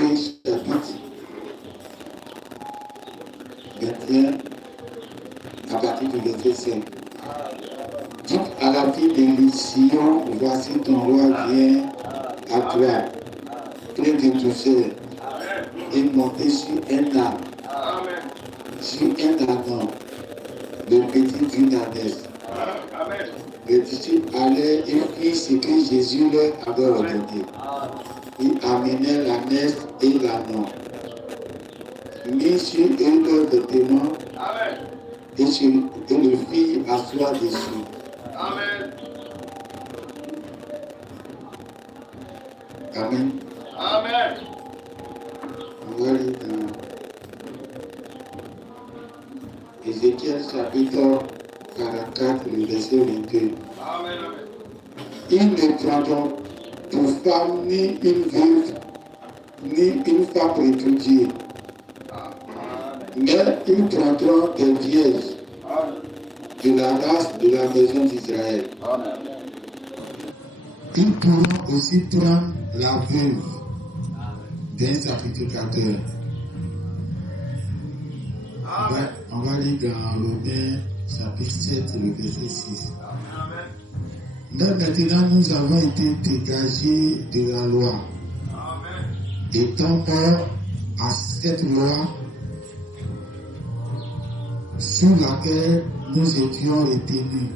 Matthieu chapitre 21, à partir du verset 5. Dites à la fille de Sion, voici ton roi vient à toi, plein de douceur, et monté sur un arbre, sur un âne, le petit d'une ânesse. Les disciples allaient et firent ce que Jésus leur avait ordonné. Ils amenèrent l'ânesse et l'âne, mis sur eux leurs vêtements, et le firent asseoir dessus. Amen. Amen. Amen. On va lire dans Ézéchiel chapitre 44, le verset 22. Amen. Ils ne prendront pour femme ni une veuve, ni une femme répudiée, mais ils prendront des vierges de la race de la maison d'Israël. Ils pourront aussi prendre la veuve d'un sacrificateur. On va lire dans Romains chapitre 7, le verset 6. Mais maintenant, nous avons été dégagés de la loi. Étant morts à cette loi sous laquelle nous étions retenus,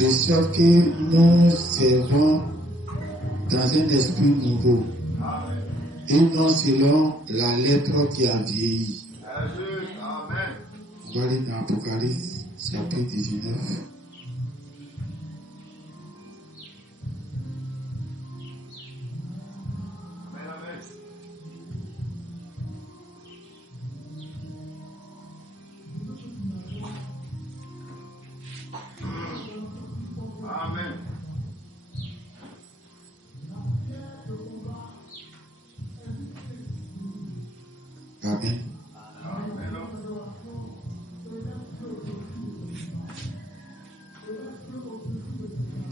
de sorte que nous servons dans un esprit nouveau, et non selon la lettre qui a vieilli. On va lire dans Apocalypse chapitre 19. Amen.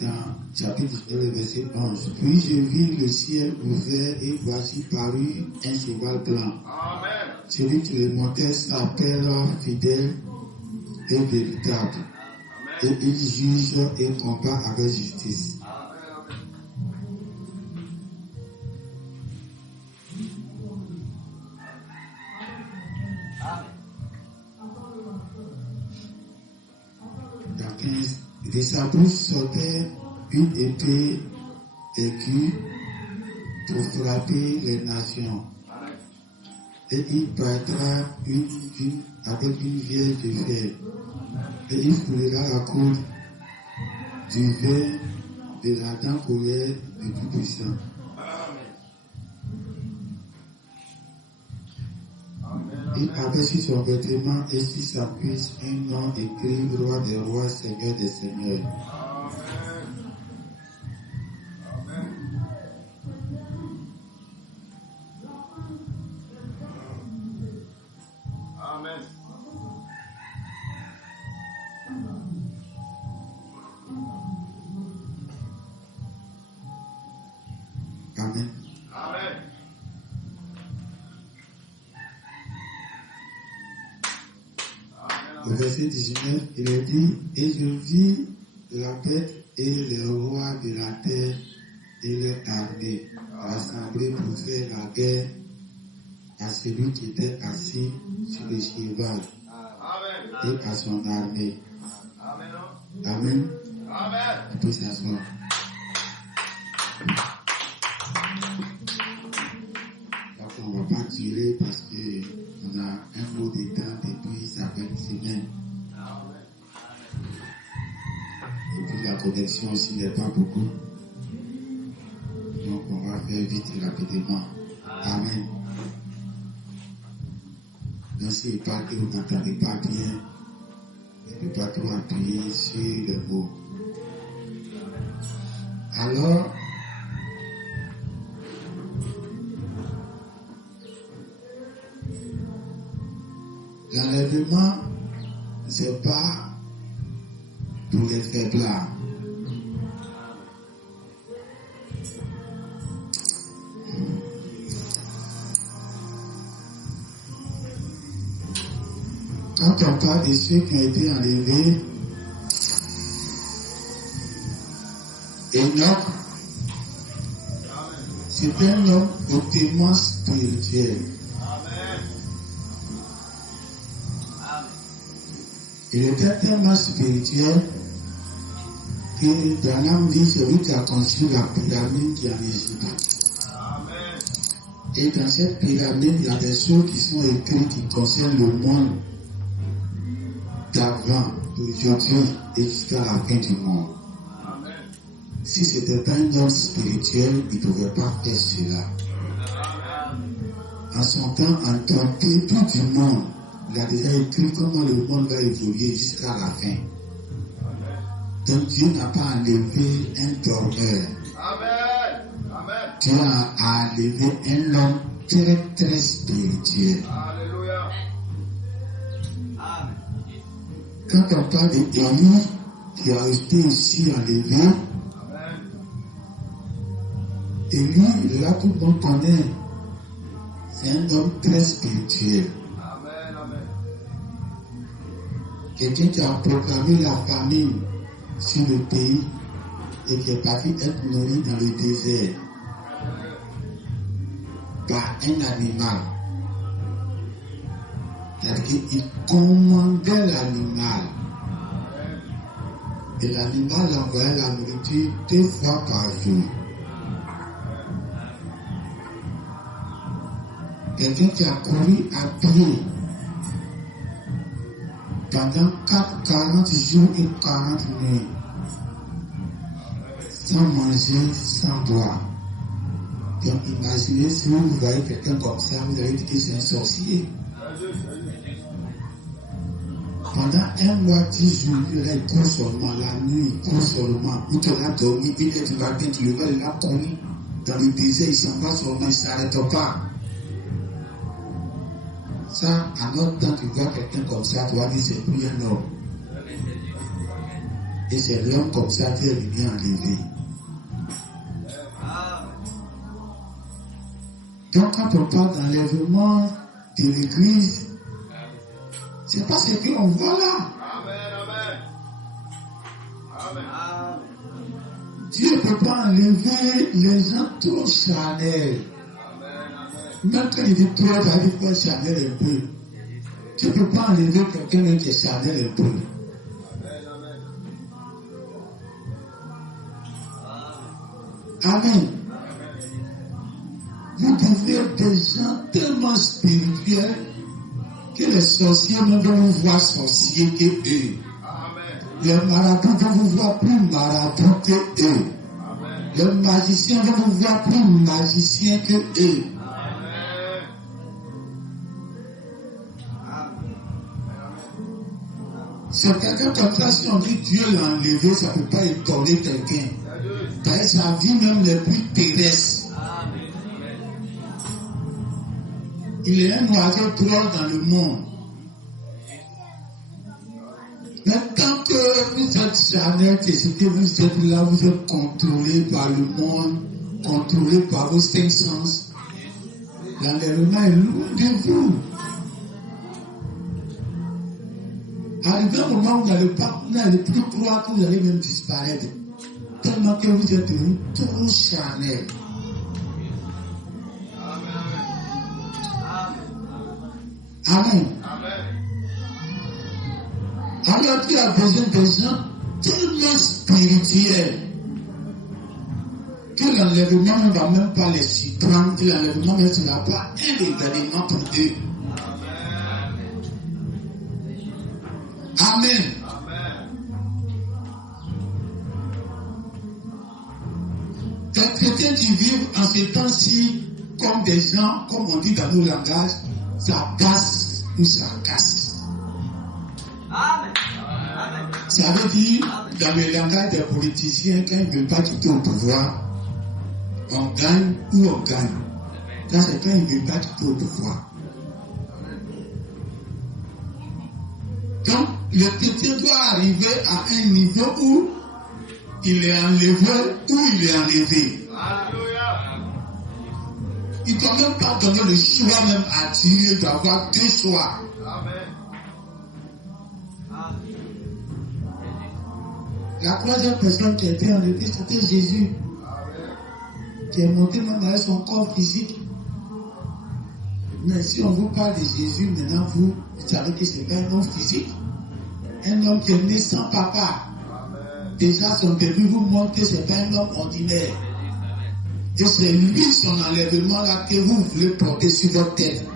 Dans chapitre 19, verset 11. Puis je vis le ciel ouvert et voici parut un cheval blanc. Amen. Celui qui le montait s'appelle fidèle et véritable. Et il juge et combat avec justice. Dans 15, de sa bouche sortait une épée aiguë pour frapper les nations. Et il battra avec une vieille de fer. Et il foulera la cour du vin de la dent colère du Tout-Puissant. Il avait sur son vêtement et sur sa cuisse un nom écrit Roi des rois, Seigneur des seigneurs. Amen. Amen. Amen. Au verset 19, il est dit, et je vis la bête et les rois de la terre et leur armée rassemblés pour faire la guerre à celui qui était assis sur le cheval et à son armée. Amen. Amen. On peut s'asseoir. On ne va pas tirer parce qu'on a un mot de temps depuis ça fait une semaine. Et puis la connexion aussi n'est pas beaucoup. Donc on va faire vite et rapidement. Amen. Donc s'il parle que vous n'entendez pas bien, ne peut pas trop appuyer sur le mot. Alors, l'enlèvement, c'est pas pour les faiblards. Quand on parle de ceux qui ont été enlevés, Enoch, c'est un homme hautement spirituel. Il était tellement spirituel que Branham dit celui qui a conçu la pyramide qui est en Égypte. Et dans cette pyramide, il y a des choses qui sont écrites qui concernent le monde d'avant, d'aujourd'hui et jusqu'à la fin du monde. Si ce n'était pas un homme spirituel, il ne pouvait pas faire cela. En son temps, en tant que tout du monde, il a déjà écrit comment le monde va évoluer jusqu'à la fin. Donc Dieu n'a pas enlevé un dormeur. Dieu a enlevé un homme très très spirituel. Alléluia. Quand on parle d'Élie qui a été aussi enlevé, Élie, là tout le monde connaît, c'est un homme très spirituel. Quelqu'un qui a proclamé la famine sur le pays et qui est parti être nourri dans le désert par un animal. C'est-à-dire qu'il commandait l'animal. Et l'animal envoyait la nourriture 2 fois par jour. Quelqu'un qui a couru à pied pendant 40 jours et 40 nuits, sans manger, sans boire. Donc imaginez si vous voyez quelqu'un comme ça, vous allez dire que c'est un sorcier. Pendant 1 mois, 10 jours, il court seulement la nuit, il court seulement. Où tu as dormi, il est du matin, tu le vois, il a couru dans le désert, il s'en va seulement, il ne s'arrête pas. Ça, à notre temps, tu vois quelqu'un comme ça, tu vas dire c'est plus un homme. Et c'est l'homme comme ça qui est venu enlever. Donc quand on parle d'enlèvement de l'église, c'est pas ce qu'on voit là. Dieu ne peut pas enlever les gens trop charnels. Même quand il dit trop, ça veut dire quoi charnel un peu. Tu ne peux pas enlever quelqu'un qui est charnel un peu. Amen. Vous devez être des gens tellement spirituels que les sorciers ne vont vous voir sorciers que eux. Les marabouts vont vous voir plus marabouts que eux. Les magiciens vont vous voir plus magiciens que eux. C'est quelqu'un comme ça, si on dit Dieu l'a enlevé, ça ne peut pas étonner quelqu'un. Parce que sa vie même les plus terrestre. Il est un oiseau drôle dans le monde. Mais tant que vous êtes charnel, c'est que vous êtes là, vous êtes contrôlé par le monde, contrôlé par vos 5 sens. L'enlèvement est loin de vous. Arrivé un moment où vous n'allez plus croire que vous allez même disparaître. Tellement que vous êtes devenu trop charnel. Amen. Alors tu as besoin de gens tellement spirituels que l'enlèvement ne va même pas les surprendre, que l'enlèvement ne sera pas un événement pour eux. Amen. Les chrétiens qui vivent en ces temps-ci comme des gens, comme on dit dans nos langages, ça casse ou ça casse. Ça veut dire, dans le langage des politiciens, quand ils ne veulent pas quitter au pouvoir, on gagne ou on gagne. Ça, c'est quand ils ne veulent pas quitter au pouvoir. Donc, le chrétien doit arriver à un niveau où il est enlevé ou il est enlevé. Il ne doit même pas donner le choix même à Dieu d'avoir 2 choix. La troisième personne qui a été enlevée, c'était Jésus. Qui est monté même avec son corps physique. Mais si on vous parle de Jésus, maintenant vous savez que ce n'est pas un homme physique. Un homme qui est né sans papa. Déjà son début vous montre que ce n'est pas un homme ordinaire. Et c'est lui, son enlèvement là, que vous voulez porter sur votre tête.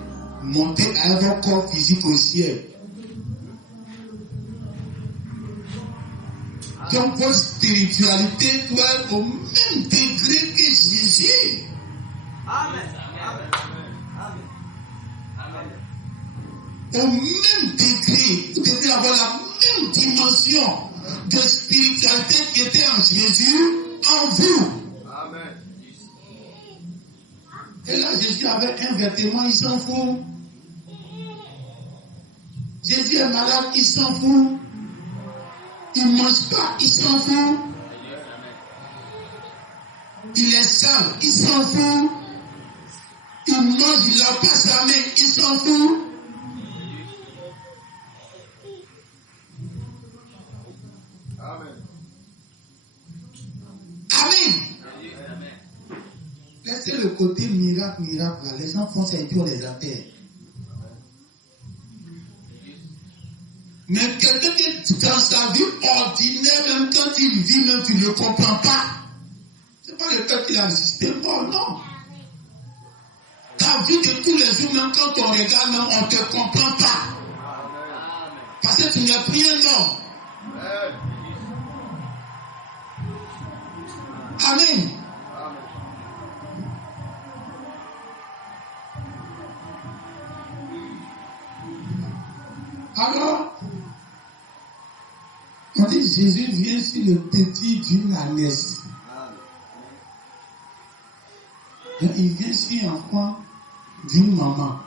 Monter avec votre corps physique au ciel. Donc votre spiritualité doit être au même degré que Jésus. Amen. Au même degré, vous devez avoir la même dimension de spiritualité qui était en Jésus, en vous. Amen. Et là, Jésus avait un vêtement, il s'en fout. Jésus est malade, il s'en fout. Il ne mange pas, il s'en fout. Il est sale, il s'en fout. Il mange, il n'a pas sa main, il s'en fout. Amen. Amen. Laissez le côté miracle là. Les gens font ça et puis on les enterre. Mais quelqu'un qui dans sa vie ordinaire, même quand il vit, même tu ne le comprends pas. Ce n'est pas le fait qu'il a existé mort, non. Ta vie de tous les jours, même quand on regarde, même on ne te comprend pas. Parce que tu n'es plus un homme. Amen. Alors, on dit Jésus vient sur le petit d'une ânesse. Il vient sur l'enfant d'une maman.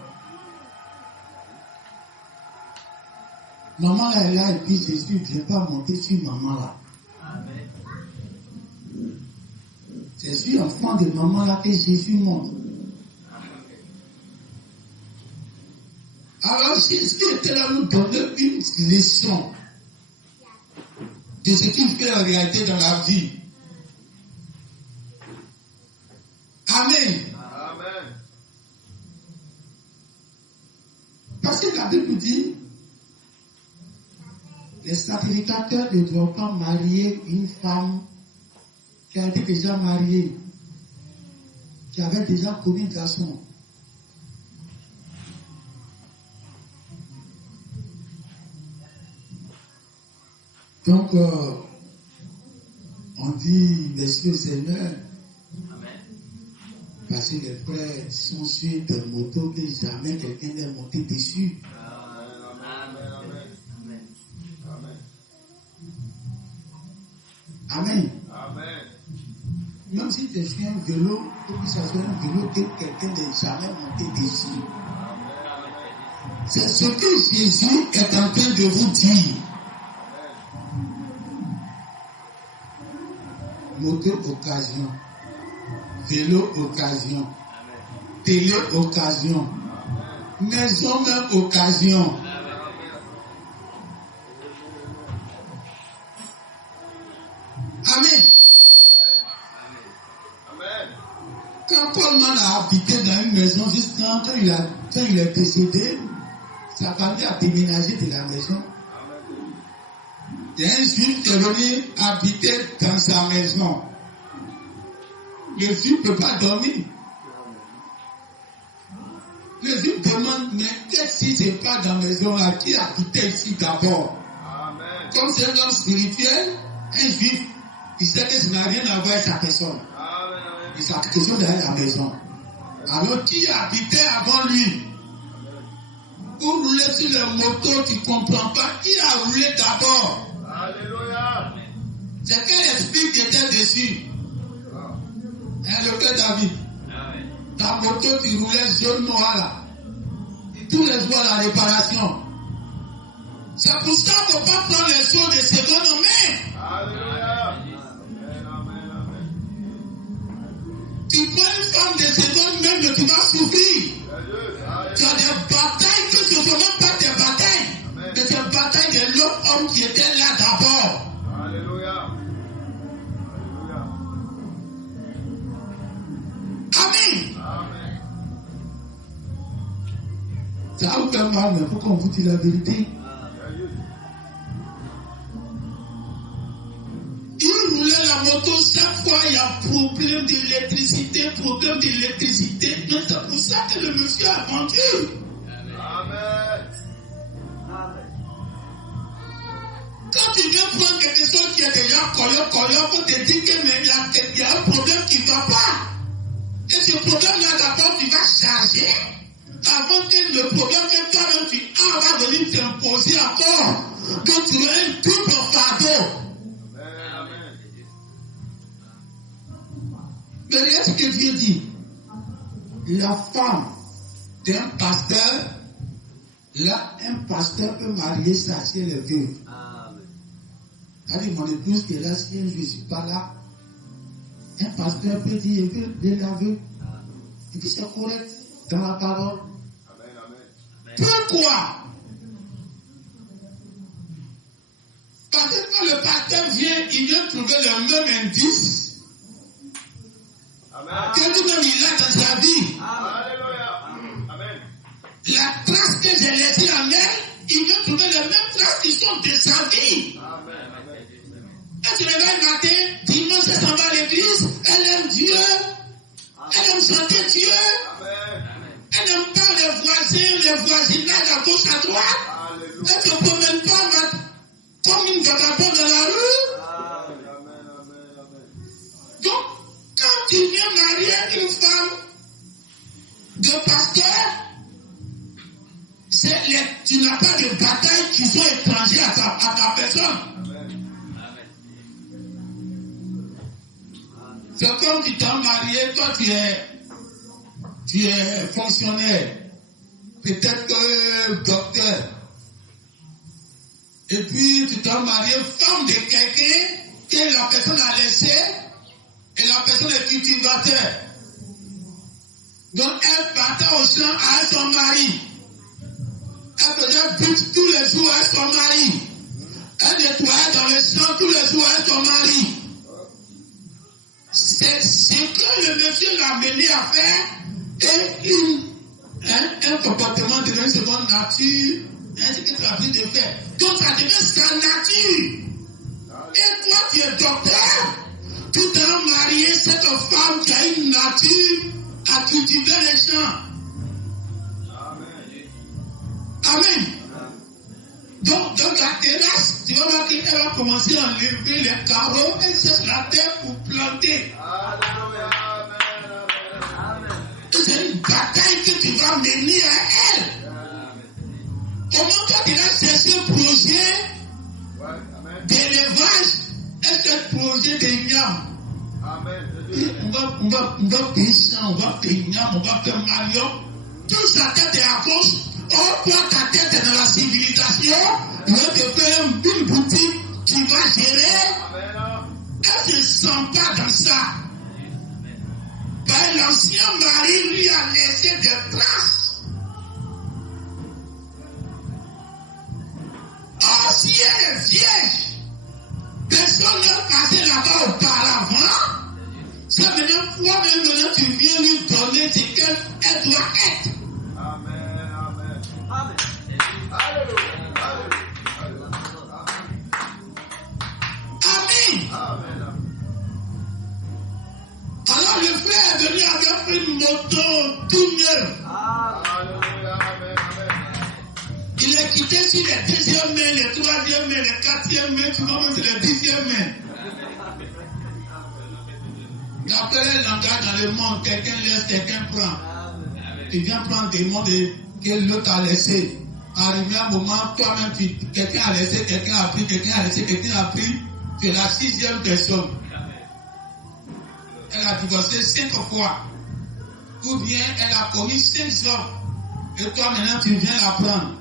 Maman là est là et puis Jésus ne vient pas monter sur maman là. C'est sur l'enfant de maman là que Jésus monte. Alors Jésus était là nous donner une leçon de ce qu'il fait en réalité dans la vie. Amen. Amen. Parce que la Bible dit, les sacrificateurs ne doivent pas marier une femme qui a été déjà mariée, qui avait déjà connu un garçon. Donc, on dit, messieurs Seigneur, parce que les frères sont sur des motos que jamais quelqu'un n'est monté dessus. Amen. Amen. Même si tu es sur un vélo, il faut que ça soit un vélo que quelqu'un n'est jamais monté dessus. C'est ce que Jésus est en train de vous dire. Moto occasion, vélo occasion, télé occasion, maison même occasion. Amen. Quand Paul Mann a habité dans une maison, jusqu'à quand il est décédé, sa famille a déménagé de la maison. Il y a un juif qui est venu habiter dans sa maison. Le juif ne peut pas dormir. Le juif demande, mais qu'est-ce qui se passe dans la maison là? Qui habitait ici d'abord? Comme c'est un homme spirituel, un juif, il sait que ça n'a rien à voir avec sa personne. Et sa question derrière la maison. Alors qui habitait avant lui? Vous roulez sur les motos, tu ne comprends pas. Qui a roulé d'abord? Alléluia. C'est quel esprit qui était dessus? Le père David. Ta moto, tu roulais jaune noir là. Et tous les jours la réparation. C'est pour ça qu'il ne faut pas prendre les choses de seconde main. Alléluia. Tu prends une femme de seconde main, mais tu vas souffrir. Tu as des batailles que ce ne sont même pas des batailles. Mais c'est des batailles de l'autre homme qui était là d'abord. Alléluia. Ça vous fait mal, mais il faut qu'on vous dise la vérité. Il roulait la moto, chaque fois il y a problème d'électricité. Donc c'est pour ça que le monsieur a vendu. Amen. Quand tu viens prendre quelque chose qui est déjà collé, il faut te dire que mais il y a un problème qui ne va pas. Et ce problème-là, d'abord, tu vas charger avant que le problème que toi-même tu as va venir t'imposer encore. Donc tu as un double fardeau. Amen. Mais regarde ce que Dieu dit. La femme d'un pasteur, là, un pasteur peut marier ça si elle est veuve. Allez, mon épouse qui est là, si je ne suis pas là, un pasteur peut dire, je veux la veuve. Et puis c'est correct dans la parole. Amen. Pourquoi? Parce que quand le pasteur vient, il vient trouver le même indice Amen. que lui-même il a dans sa vie. Alléluia. Amen. La trace que j'ai laissée en elle, il vient trouver les mêmes traces qui sont de sa vie. Amen. Elle se réveille le matin, dimanche, elle s'en va à l'église, elle aime Dieu, elle aime chanter Dieu, Amen. elle n'aime pas les voisins, les voisinages à gauche, à droite. Alléluia. Elle ne se promène pas comme une vagabonde dans la rue. Amen. Donc, quand tu viens marier une femme de pasteur, tu n'as pas de bataille qui sont étrangers à ta personne. C'est comme tu t'es marié, toi tu es fonctionnaire, peut-être docteur. Et puis tu t'es marié femme de quelqu'un que la personne a laissé et la personne est cultivateur. Donc elle partait au champ avec son mari. Elle faisait but tous les jours avec son mari. Elle nettoyait dans le champ tous les jours avec son mari. C'est ce que le monsieur l'a mené à faire et un comportement de une seconde nature, ce que tu as envie de faire. Donc ça devient sa nature. Et toi tu es docteur, tu t'as marié cette femme qui a une nature à cultiver les champs. Amen. Donc la terrasse, tu vas voir qu'elle va commencer à enlever les carreaux et cherche la terre pour planter. Alléluia. Amen. C'est une bataille que tu vas mener à elle. Comment toi tu as cherché un projet d'élevage et ce projet de Niam? Amen. On va payer ça, on va payer Niam, on va faire Marion. Toute sa tête est à gauche. Oh, toi ta tête est dans la civilisation. Il va te faire une boutique qui va gérer. Elle ne se sent pas dans ça. Ben, l'ancien mari lui a laissé des traces. Oh, si elle est vierge, personne n'est passé là-bas auparavant. C'est maintenant, toi-même, tu viens lui donner ce qu'elle doit être. Amen. Alléluia. Amen. Alors le frère est venu avec une moto tout neuve. Alléluia. Amen. Il est quitté sur les deuxième main, les troisième main, les quatrième main, tu vois même c'est les dixième main. D'après le langage dans le monde, quelqu'un laisse, quelqu'un prend. Tu viens prendre des mots que l'autre a laissé. Arrivé un moment, toi-même, quelqu'un a laissé, quelqu'un a pris, quelqu'un a laissé, quelqu'un a pris. Tu es la sixième personne. Elle a divorcé 5 fois. Ou bien elle a commis 5 hommes. Et toi maintenant tu viens la prendre.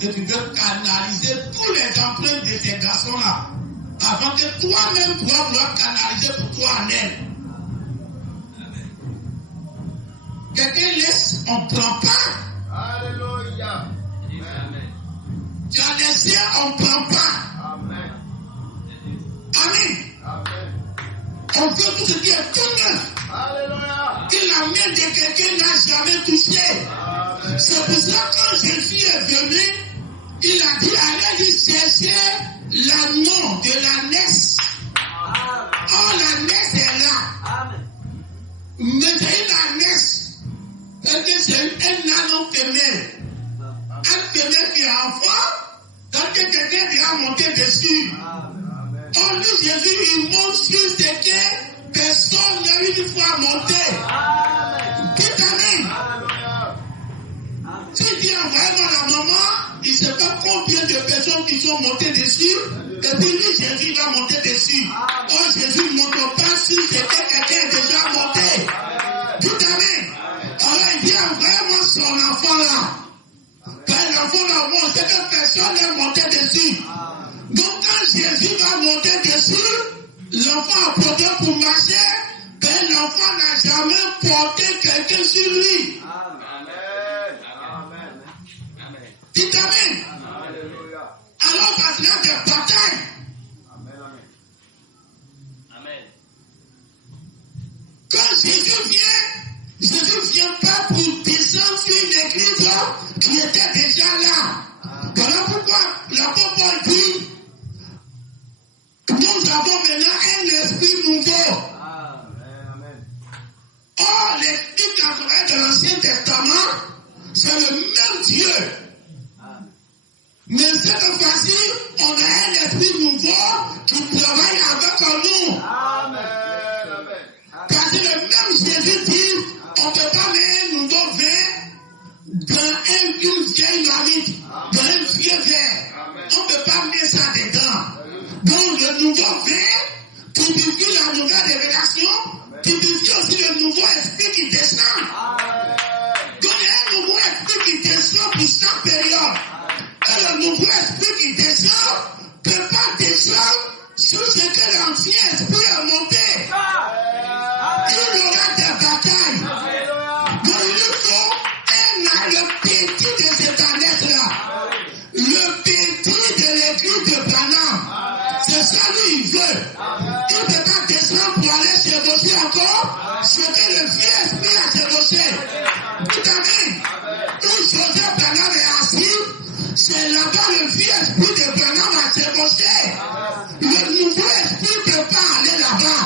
Et tu veux canaliser tous les empreintes de ces garçons-là. Avant que toi-même tu vas vouloir canaliser pour toi en elle. Quelqu'un laisse, on ne prend pas. Alléluia. Tu as laissé, on ne prend pas. Amen. Amen. Amen. On veut tout ce qui est tout neuf. Alléluia. Que la main de quelqu'un n'a jamais touché. Amen. C'est pour ça que quand Jésus est venu, il a dit allez lui chercher l'anneau de l'ânesse. Oh, l'ânesse est là. Mais c'est une ânesse. Parce que c'est un anneau femelle. Un femelle qui est enfant, donc quelqu'un qui a monté dessus. Oh, lui, Jésus, il monte sur ce que personne n'a eu une fois monté. Dites amen. Si Dieu a vraiment la maman, il ne sait pas combien de personnes qui sont montées dessus, et puis lui, Jésus va monter dessus. Oh, Jésus ne monte pas sur ce que quelqu'un est déjà monté. Dites amen. Alors, il vient vraiment son enfant là. Ben, l'enfant là, on sait que personne n'est monté dessus. Donc, quand Jésus va monter dessus, l'enfant a porté pour marcher, ben, l'enfant n'a jamais porté quelqu'un sur lui. Dites amen. Alors, parce qu'il y a des batailles. Quand Jésus vient pas pour descendre sur une église qui était déjà là. Voilà pourquoi l'apôtre Paul dit, nous avons maintenant un esprit nouveau. Or, l'esprit qui de l'Ancien Testament, c'est le même Dieu. Mais cette fois-ci, on a un esprit nouveau qui travaille avec nous. Parce que le même Jésus dit, on ne peut pas mettre un nouveau vin dans une vieille marmite, dans un vieux verre. On ne peut pas mettre ça dedans. Donc le nouveau vin typifie la nouvelle révélation, typifie aussi le nouveau esprit qui descend. Donc il y a un nouveau esprit qui descend pour chaque période. Et le nouveau esprit qui descend ne peut pas descendre sur ce que l'ancien esprit a monté. Il y aura des batailles. Mais il faut le petit de cette année-là. Le petit de l'église de Branham. C'est ça lui il veut. Il ne peut pas descendre pour aller chevaucher encore ce que le vieux esprit a chevauché. Tout à fait. Où Joseph Branham est assis, c'est là-bas le vieux esprit de Branham a chevauché. Le nouveau esprit ne peut pas aller là-bas.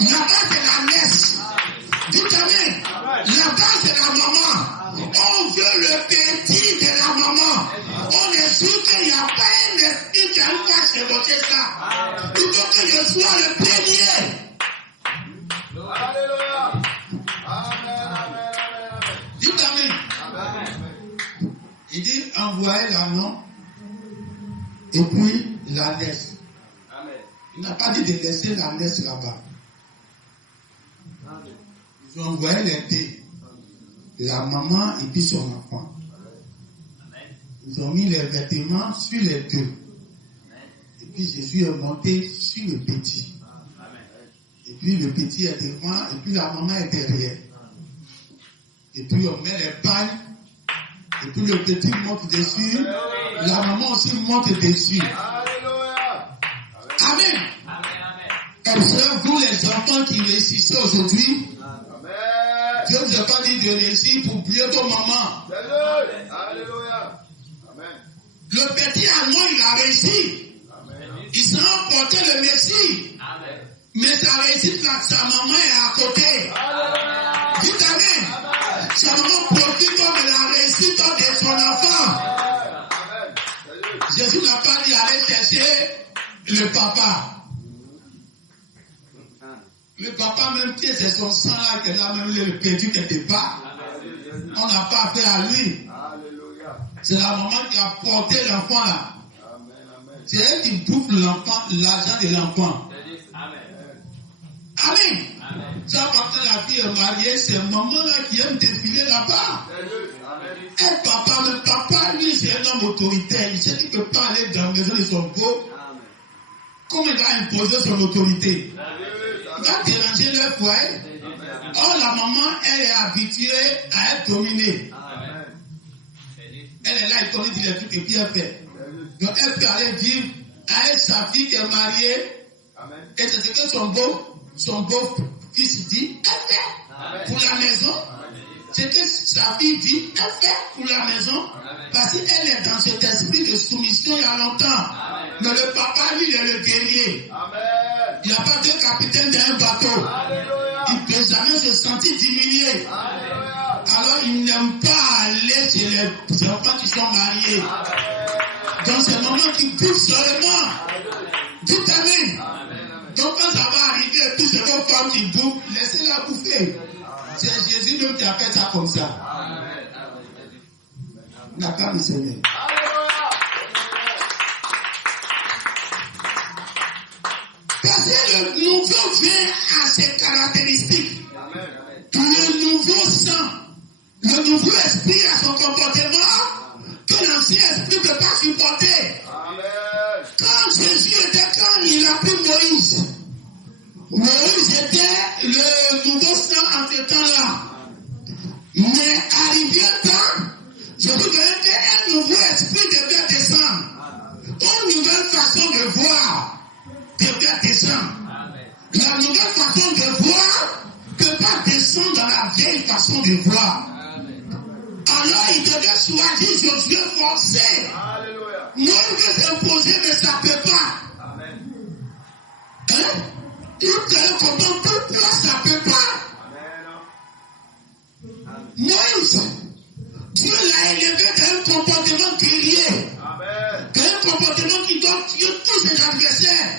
Là-bas c'est la messe. Dites amen. Là-bas c'est la maman. On veut le petit de la maman. On est sûr qu'il n'y a pas un esprit qui a eu à chevaucher ça. Il faut que je sois le premier. Alléluia. Amen. Dites amen. Il dit envoyez l'anneau et puis la laisse. Il n'a pas dit de laisser la laisse là-bas. Ils ont envoyé les deux. La maman et puis son enfant. Ils ont mis les vêtements sur les deux. Et puis Jésus est monté sur le petit. Et puis le petit est devant et puis la maman est derrière. Et puis on met les pailles. Et puis le petit monte dessus. La maman aussi monte dessus. Amen. Observez-vous les enfants qui réussissent aujourd'hui. Dieu ne vous a pas dit de réussir pour oublier ton maman. Alléluia. Amen. Le petit allemand, il a réussi. Il s'est emporté le Messie. Amen. Mais sa réussite, sa maman est à côté. Dites amen. Sa maman profite de la réussite de son enfant. Jésus n'a pas dit aller chercher le papa. Le papa même qui c'est son sang là, qu'elle a même le perdu quelque part. On n'a pas affaire à lui. C'est la maman qui a porté l'enfant là. C'est elle qui bouffe l'enfant, l'argent de l'enfant. Amen. Ça, parce que la fille est mariée, c'est maman là qui aime défiler là-bas. Et papa, lui, c'est un homme autoritaire. Il sait qu'il ne peut pas aller dans la maison de son beau. Comment il va imposer son autorité? Il va déranger leur foyer. Or, la maman, elle est habituée à être dominée. Elle est là, elle connaît les trucs et puis elle fait. Donc, elle peut aller dire à sa fille qui est mariée, et c'est ce que son beau fils dit, elle fait pour la maison. Ce que sa fille dit, elle fait pour la maison, parce qu'elle est dans cet esprit de soumission il y a longtemps. Mais le papa, lui, il est le guerrier. Il n'y a pas deux capitaines d'un bateau. Il ne peut jamais se sentir diminué. Alors, il n'aime pas aller chez les enfants qui sont mariés. Dans ce moment qui bouffent seulement. Dites amen. Donc quand ça va arriver, tous ces femmes qui bouffent, laissez-la bouffer. C'est Jésus même qui a fait ça comme ça. D'accord, le Seigneur. Parce que le nouveau vient à ses caractéristiques. Le nouveau sang, le nouveau esprit a son comportement que l'ancien esprit ne peut pas supporter. Quand Jésus était, quand il a pris Moïse, Moïse était le nouveau sang en ce temps-là. Mais arrivé un temps, je vous dirais qu'un nouveau esprit devait descendre. Une nouvelle façon de voir devait descendre. La nouvelle façon de voir ne peut pas descendre dans la vieille façon de voir. Alors il devait choisir Josué forcé. Moïse veut s'imposer, mais ça ne peut pas. Hein? Il peut comprendre pourquoi ça ne peut pas. Moïse, Dieu l'a élevé d'un comportement guerrier, d'un comportement qui doit tuer tous ses adversaires.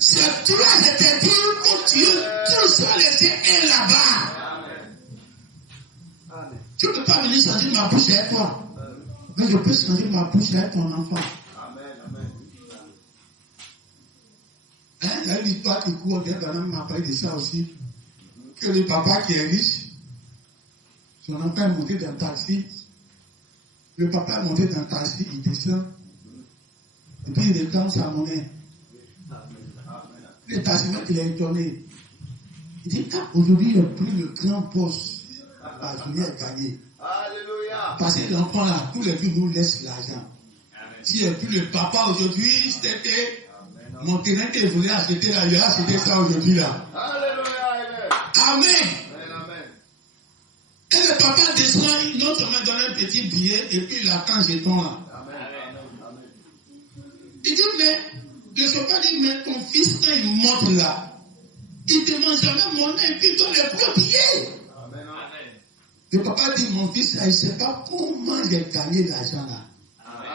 C'est toi, c'était dit, pour tuer tous sans laisser un là-bas. Tu ne peux pas venir changer ma bouche avec toi. Mais je peux changer ma bouche avec ton enfant. Hein, il y a une histoire qui court, Bernard m'a parlé de ça aussi. Que le papa qui est riche, son enfant est monté dans le taxi. Le papa est monté dans le taxi, il descend. Et puis il réclame sa monnaie. Le taximètre, il est étonné. Il dit, ah, aujourd'hui, il a pris le grand boss. La journée est gagnée. Parce que l'enfant là, tous les jours nous laisse l'argent. Si il n'y a plus le papa aujourd'hui, c'était mon terrain qu'il voulait acheter là, il a acheté ça aujourd'hui là. Amen. Et le papa descend, il non seulement donne un petit billet et puis il attend jeton là. Il dit, mais le papa dit, mais ton fils quand il monte là, il ne demande jamais mon nom et puis il donne le gros billet. Le papa dit, mon fils, il ne sait pas comment j'ai gagné l'argent là.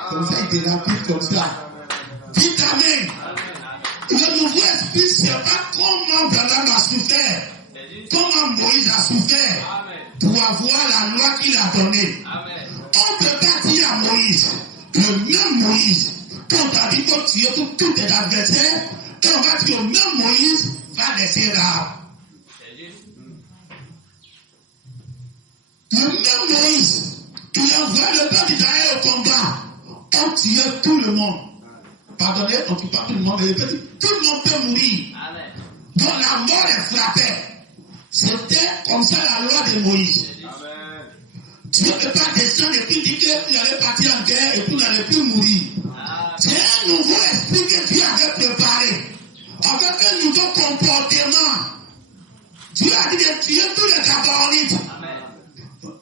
Comme ça, il te rapide comme ça. Dites amen. Le nouveau esprit ne sait pas comment Balaam a souffert. Comment Moïse a souffert pour avoir la loi qu'il a donnée. On ne peut pas dire à Moïse, le même Moïse, quand on a dit que tu es tous tes adversaires, et on va dire, le même Moïse va laisser Rahab. Le même Moïse qui envoie le peuple d'Israël au combat, on tué tout le monde. Pardonnez, on ne tue pas tout le monde, mais tout le monde peut mourir. Donc la mort est frappée. C'était comme ça la loi de Moïse. Tu ne peux pas descendre et puis dire qu'il allait partir en guerre et puis il n'allait plus mourir. C'est un nouveau esprit que Dieu avait préparé. Avec un nouveau comportement. Dieu a dit de tuer tous les Gabaonites.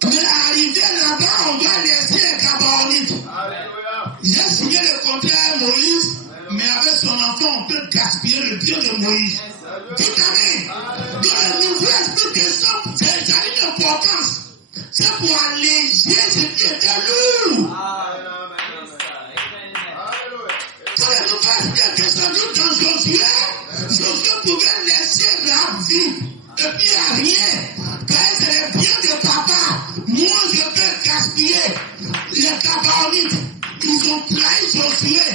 Mais arrivé là-bas, on doit laisser les Gabaonites. Il a signé le contrat à Moïse, mais avec son enfant, on peut gaspiller le bien de Moïse. Tout amen. Donc le nouveau esprit descend, c'est une importance. C'est pour alléger ce qui était lourd. Quand le nouveau esprit est descendu dans Josué, Josué pouvait laisser la vie. Et puis il n'y a rien. Car c'est le bien de papa. Moi, je peux gaspiller. Les Gabaonites, ils ont trahi Josué.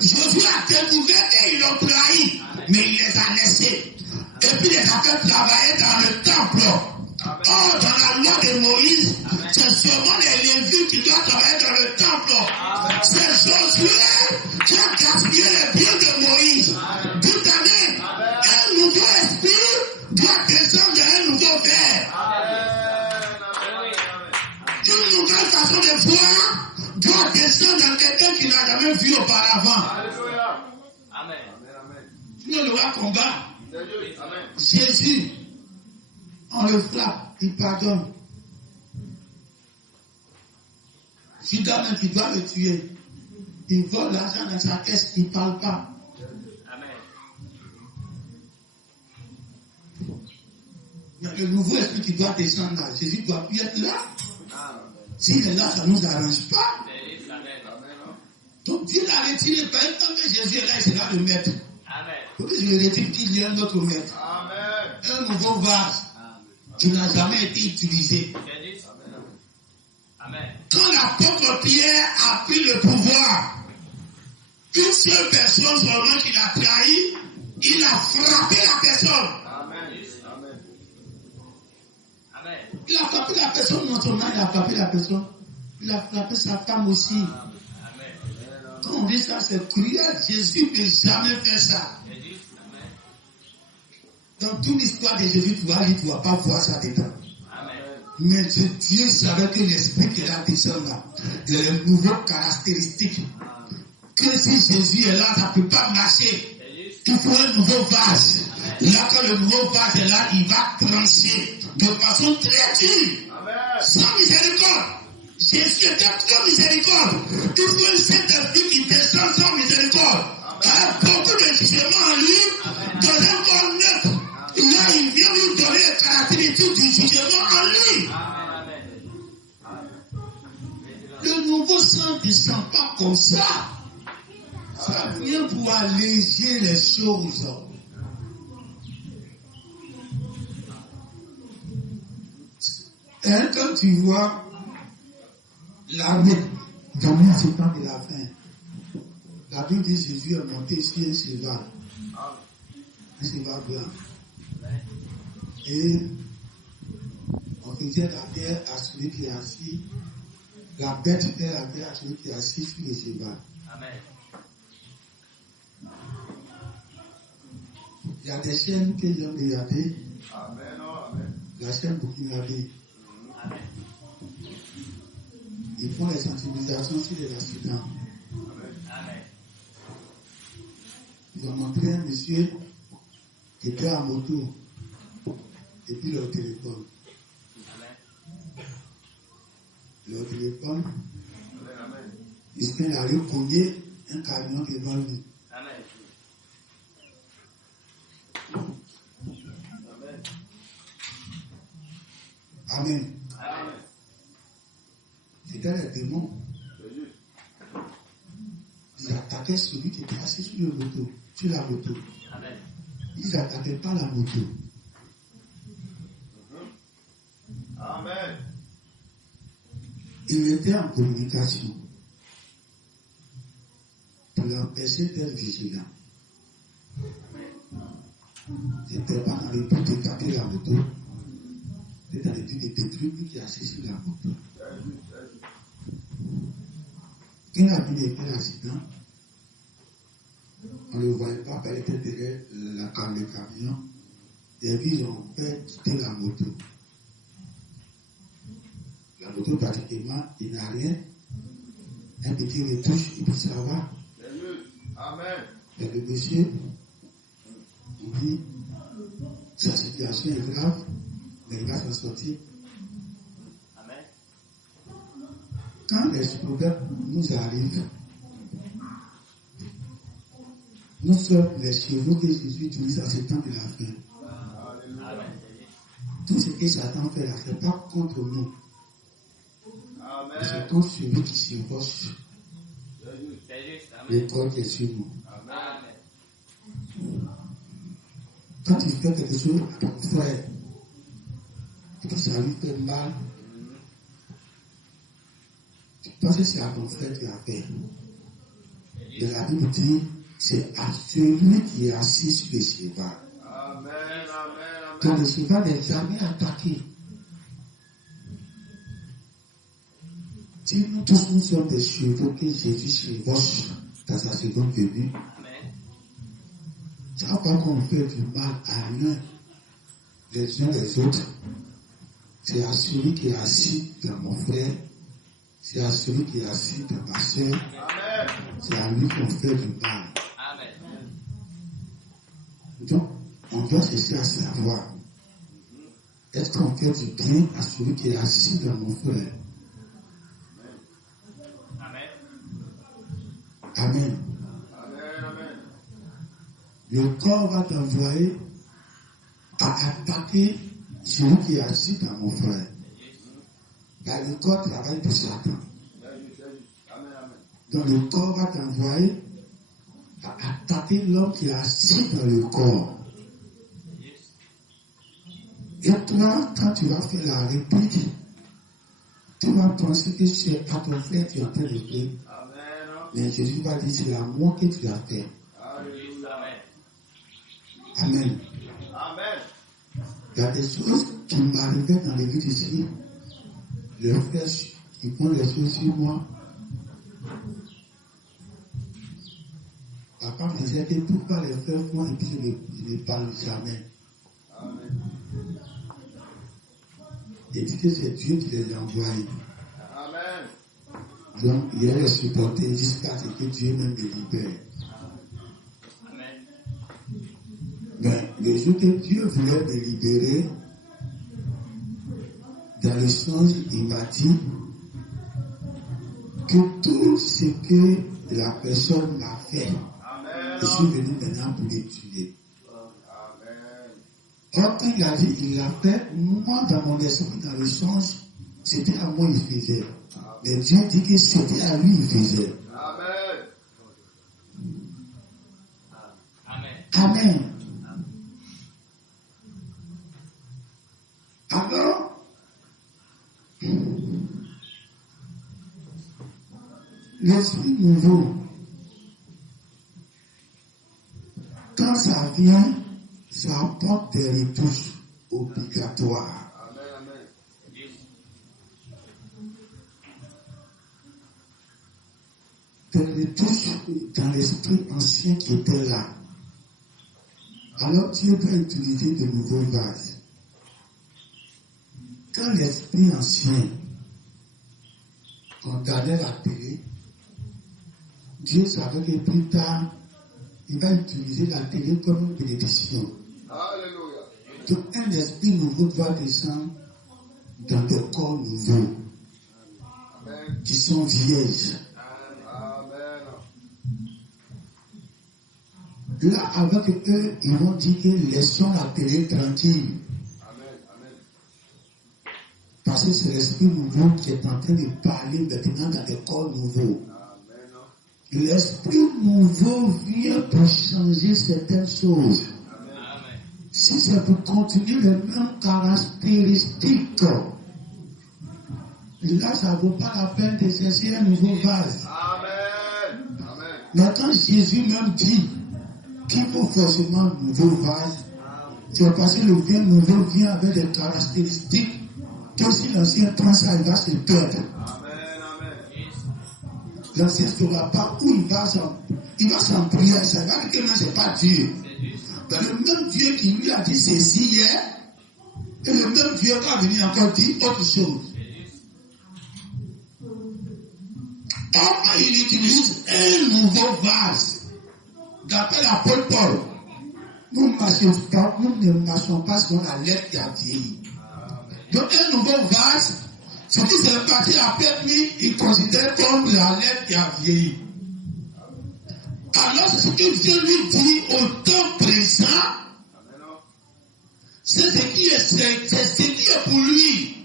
Josué a découvert et ils l'ont trahi. Mais il les a laissés. Et puis il les a fait travailler dans le temple. Or, dans la loi de Moïse, c'est seulement les Lévites qui doivent travailler dans le temple. C'est Josué qui a gaspillé les biens de Moïse. Tout amen. Un nouveau esprit doit descendre dans un nouveau verre. Une nouvelle façon de voir doit descendre dans quelqu'un qui n'a jamais vu auparavant. Nous le roi combat. Jésus, on le frappe, il pardonne. Judas même, tu dois le tuer. Il vole l'argent dans sa caisse, il ne parle pas. Amen. Mais le nouveau esprit qui doit descendre là, Jésus doit plus être là. Amen. S'il est là, ça ne nous arrange pas. Amen. Donc Dieu l'a retiré. Par exemple, que Jésus est là, il sera le maître. Amen. Pour que je le retire, qu'il y ait un autre maître. Amen. Un nouveau vase qui n'a jamais été utilisé. Jésus. Amen. Quand l'apôtre Pierre a pris le pouvoir, une seule personne seulement qui l'a trahi, il a frappé la personne. Amen. Amen. Amen. Il a frappé la personne, non seulement il a frappé la personne, il a frappé sa femme aussi. Amen. Quand on dit ça, c'est cruel. Jésus ne peut jamais faire ça. Jésus. Amen. Dans toute l'histoire de Jésus, tu ne vas pas voir ça dedans. Amen. Mais Dieu savait que l'esprit qui est là, il y a une nouvelle caractéristique. Que si Jésus est là, ça ne peut pas marcher. Il faut un nouveau vase. Là, quand le nouveau vase est là, il va trancher de façon très dure, Amen. sans miséricorde. Jésus était trop miséricorde. Il faut un Saint-Esprit qui descend sans miséricorde. Car beaucoup de jugements en lui, dans un corps neutre. Là, il vient lui donner les caractéristiques du jugement en lui. Le nouveau sang ne descend pas comme ça. Ça vient pour alléger les choses. Et quand tu vois l'armée venir à ce temps de la fin, la Bible dit Jésus est monté sur un cheval blanc. Et on faisait la guerre à celui qui est assis. La bête fait la guerre à celui qui est assis sur le cheval. Amen. Il y a des chaînes que j'ai regardées. Amen. Amen. La chaîne burkinabé. Amen. Ils font les sensibilisations sur les accidents. Amen. Ils ont montré un monsieur qui était en moto et puis leur téléphone. Amen. Leur téléphone, Amen. il se met à aller cogner un camion devant lui. Amen. Amen. Amen. C'était les démons. Ils attaquaient celui qui était assis sur la moto. Amen. Ils n'attaquaient pas la moto. Amen. Ils étaient en communication pour l'empêcher d'être vigilant. Ils n'étaient pas dans le but de taper la moto. Ils étaient dans le but de détruire lui qui est assis sur la moto. Quand il a vu l'accident, on ne le voyait pas, il était derrière le camion. Et puis ils ont fait quitter la moto. La moto, pratiquement, il n'a rien. Un petit retouche, et puis ça va. Amen. Et le monsieur, on dit, sa situation est grave, mais il va s'en sortir. Amen. Quand les problèmes nous arrivent, nous sommes les chevaux que Jésus utilise à ce temps de la fin. Amen. Tout ce que Satan fait là, ce n'est pas contre nous. Amen. C'est contre celui qui s'impoche Jésus. le Amen. corps qui est sur nous. Amen. Quand tu fais quelque chose à ton frère, et que ça lui fait mal, tu penses que c'est à ton frère qui a fait. Et la Bible dit, c'est à celui qui est assis sur le cheval. Amen. Amen. Donc le cheval n'est jamais attaqué. Si nous tous nous sommes des chevaux que Jésus chevauche dans sa seconde venue, Amen. ça va pas qu'on fait du mal à rien les uns les autres. C'est à celui qui est assis dans mon frère, c'est à celui qui est assis dans ma soeur, Amen. c'est à lui qu'on fait du mal. Amen. Donc, on doit chercher à savoir, est-ce qu'on fait du bien à celui qui est assis dans mon frère? Amen. Amen. Amen. Le corps va t'envoyer à attaquer celui qui agit dans mon frère. Car le corps travaille pour Satan. Amen. Amen. Donc le corps va t'envoyer à attaquer l'homme qui agit dans le corps. Et toi, quand tu vas faire la réplique, tu vas penser que c'est à ton frère qui est en train de faire. Amen. Mais Jésus va dire, c'est la moi que tu as fait. Alléluia. Amen. Amen. Il y a des choses qui m'arrivaient dans l'église ici. Le frère qui prend les choses sur moi. Papa me disait que pourquoi les frères font et puis je ne parle jamais. Amen. Il dit que c'est Dieu qui les a envoyés. Amen. Donc, il a les supporté jusqu'à ce que Dieu même les libère. Amen. Mais le jour que Dieu voulait me libérer, dans le songe, il m'a dit que tout ce que la personne m'a fait, Amen. je suis venu maintenant pour les tuer. Amen. Or, quand il a dit, il l'a fait, moi, dans mon esprit, dans le songe, c'était à moi il faisait. Mais Dieu dit que c'était à lui il faisait. Amen. Amen. Amen. Alors, l'esprit nouveau, quand ça vient, ça apporte des retouches obligatoires. Amen. Amen. Des retouches dans l'esprit ancien qui était là. Alors Dieu doit utiliser de nouveaux vases. Quand l'esprit ancien regardait la télé, Dieu savait que plus tard, il va utiliser la télé comme une bénédiction. Alléluia. Donc un esprit nouveau doit descendre dans des corps nouveaux Amen. qui sont vierges. Amen. Là, avec eux, ils vont dire que laissons la télé tranquille. Amen. Amen. Parce que c'est l'esprit nouveau qui est en train de parler maintenant dans des corps nouveaux. Amen. L'esprit nouveau vient pour changer certaines choses. Amen. Si c'est pour continuer les mêmes caractéristiques, là, ça ne vaut pas la peine de chercher un nouveau vase. Amen. Amen. Mais quand Jésus même dit qu'il faut forcément un nouveau vase, c'est parce que le bien nouveau vient avec des caractéristiques que si l'ancien prend ça, il va se perdre. Amen. Amen. L'ancien ne saura pas où il va s'embrouiller. Ça va dire que non, ce n'est pas Dieu. Mais le même Dieu qui lui a dit ceci hier, et le même Dieu va venir encore dire autre chose. Or, il utilise un nouveau vase. D'après l'apôtre Paul, nous ne marchons pas sur la lettre qui a vieilli. Donc, un nouveau vase, ce qui s'est passé après lui, il considère comme la lettre qui a vieilli. Alors, ce que Dieu lui dit au temps présent, c'est ce qui est pour lui.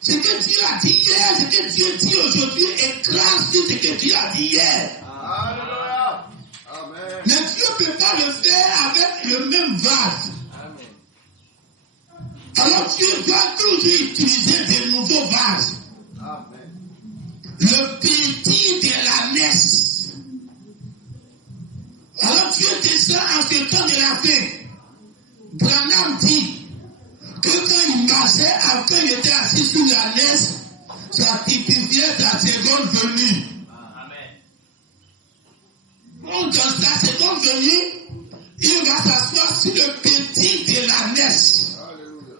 Ce que Dieu a dit hier, ce que Dieu dit aujourd'hui, écrase tout ce que Dieu a dit hier. Alléluia. Amen. Mais Dieu ne peut pas le faire avec le même vase. Alors Dieu doit toujours utiliser de nouveaux vases. Amen. Le petit de la messe. Alors Dieu descend en ce temps de la fin. Branham dit que quand il marchait, après il était assis sous la laisse, ça typifiait la seconde venue. Donc dans la seconde venue, il va s'asseoir sur le petit de la messe. Alléluia.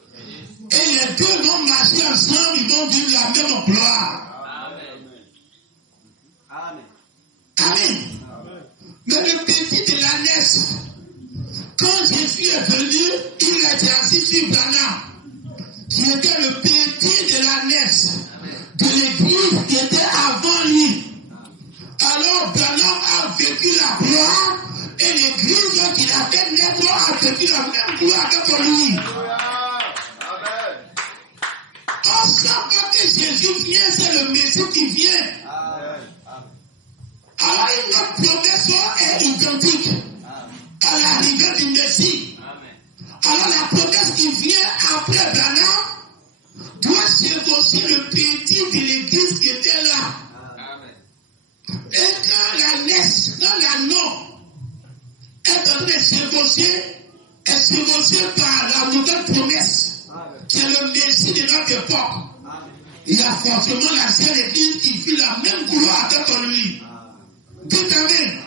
Et les deux vont marcher ensemble, ils vont vivre la même gloire. Amen. Amen. Mais le petit de la laisse, quand Jésus est venu, il a été assis sur Branham, qui était le petit de la laisse, de l'église qui était avant lui. Alors vécu la gloire et l'église qu'il a fait naître a vécu la même gloire que lui. Amen. On sent que Jésus vient, c'est le Messie qui vient. Amen. Alors notre promesse est identique à l'arrivée du Messie. Alors la promesse qui vient après Branham doit s'évoquer le petit de l'église qui était là. Et quand la norme est en train de s'évoquer, elle s'évoque par la nouvelle promesse, qui est le Messie de notre époque. Il y a forcément l'ancienne église qui vit la même gloire avec lui. Dites Amen.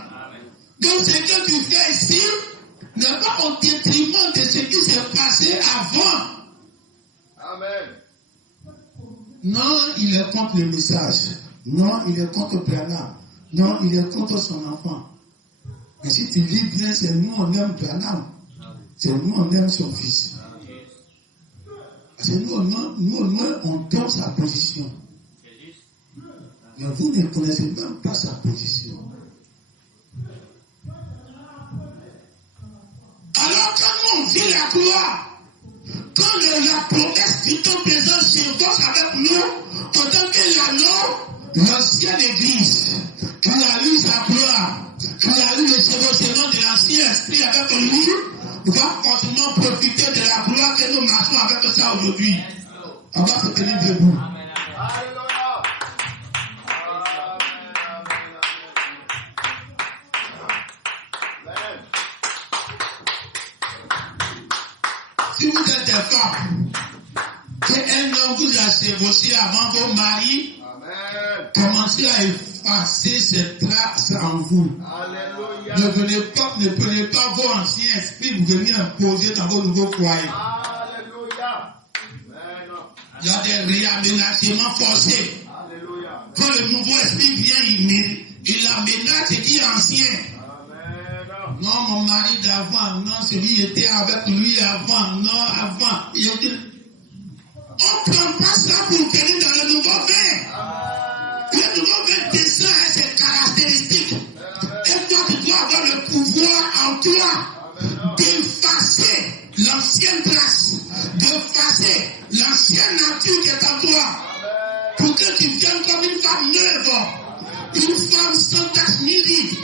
Donc ce que tu fais ici n'est pas au détriment de ce qui s'est passé avant. Amen. Non, il est contre le message. Non, il est contre Branham. Non, il est contre son enfant. Mais si tu lis bien, c'est nous on aime Branham. C'est nous on aime son fils. C'est nous on donne sa position. Mais vous ne connaissez même pas sa position. Alors quand on vit la gloire, quand la promesse du temps présent s'évoque avec nous, en tant que l'anneau, l'ancienne église, qui a eu sa gloire, qui a eu le chevauchement de l'ancien esprit avec lui, va forcément profiter de la gloire que nous marchons avec ça aujourd'hui. On va se tenir debout. Alléluia. Si vous êtes des femmes, qu'un homme vous a chevauché avant vos maris, commencez à effacer ces traces en vous. Alléluia. Ne prenez pas vos anciens esprits pour venir imposer dans vos nouveaux foyers. Alléluia. Il y a des réaménagements forcés. Alléluia. Quand le nouveau esprit vient, il aménage ce qui est ancien. Amen. Non, mon mari d'avant, non, celui était avec lui avant, non, avant. On ne prend pas ça pour venir dans le nouveau vin. Le nouveau vin descend à ses caractéristiques. Et toi, tu dois avoir le pouvoir en toi d'effacer l'ancienne trace, d'effacer l'ancienne nature qui est en toi, pour que tu viennes comme une femme neuve, une femme sans tache ni ride,